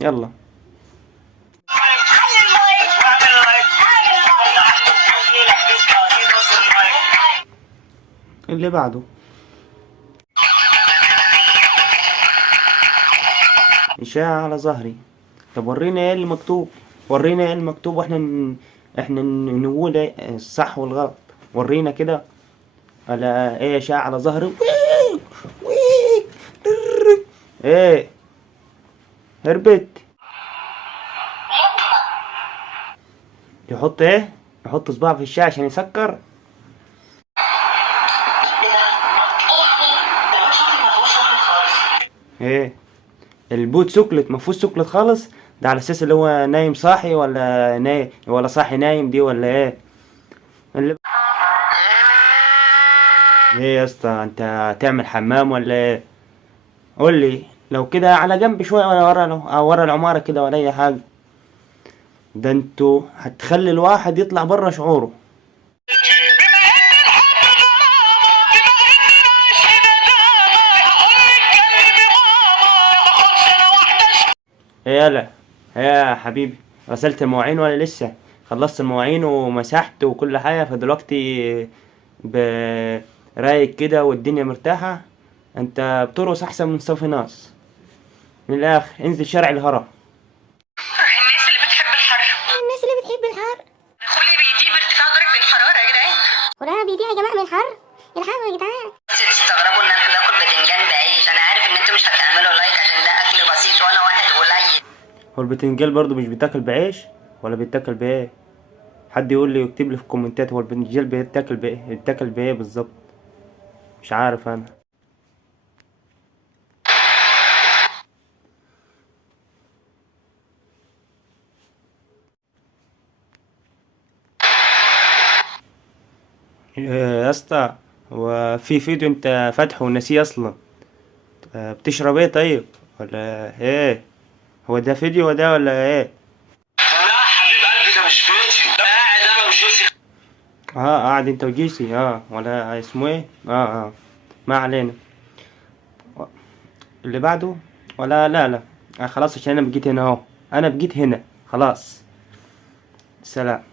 يلا اللي بعده. إشاعة على ظهري. طب ورينا ايه المكتوب، ورينا ايه المكتوب واحنا احنا نقول ايه الصح والغلط. ورينا كده. على ايه إشاعة على ظهري. ايه هربت. يحط ايه، يحط صباعه في الشاي عشان يسكر. ايه البوت سكلت مفهوش سكلت خالص. ده على اساس اللي هو نايم صاحي ولا نايم ولا صاحي نايم دي ولا ايه اللي... ايه يا اسطى انت هتعمل حمام ولا ايه؟ قول لي لو كده على جنب شويه ولا ورا أو ورا العماره كده ولا اي حاجه. ده انتوا هتخلي الواحد يطلع بره شعوره. ايه يلا، ايه يا حبيبي، غسلت المواعين ولا لسه؟ خلصت المواعين ومسحت وكل حاجه فدلوقتي ب... رايق كده والدنيا مرتاحه. انت بترقص احسن من صافي ناس. من الاخر انزل شارع الهرم. الناس اللي بتحب الحر. الناس اللي بتحب الحر. خلي بيجيب ارتفاع درجة الحرارة يا جدعان. وده بيضيع يا جماعة من الحر. الحر يا جدعان. بس تستغربوا ان انا باكل بتنجان بعيش. انا عارف ان انتوا مش هتعملوا لايك عشان ده اكل بسيط وانا واحد قليل. هو البتنجان برضو مش بيتاكل بعيش ولا بيتاكل بايه؟ حد يقول لي ويكتب لي في الكومنتات هو البتنجان بيتاكل بايه، بيتاكل بايه بالظبط؟ مش عارف انا. يا اسطى، هو في فيديو انت فاتحه وناسيه اصلا؟ بتشرب ايه طيب ولا ايه؟ هو ده فيديو وده ولا ايه؟ لا حبيب قلبي ده مش فيديو، ده قاعد انا وجيسي. اه قاعد انت وجيسي ولا اسمه ايه؟ ما علينا. اللي بعده ولا لا لا. خلاص عشان انا بقيت هنا اهو. انا بقيت هنا خلاص. سلام.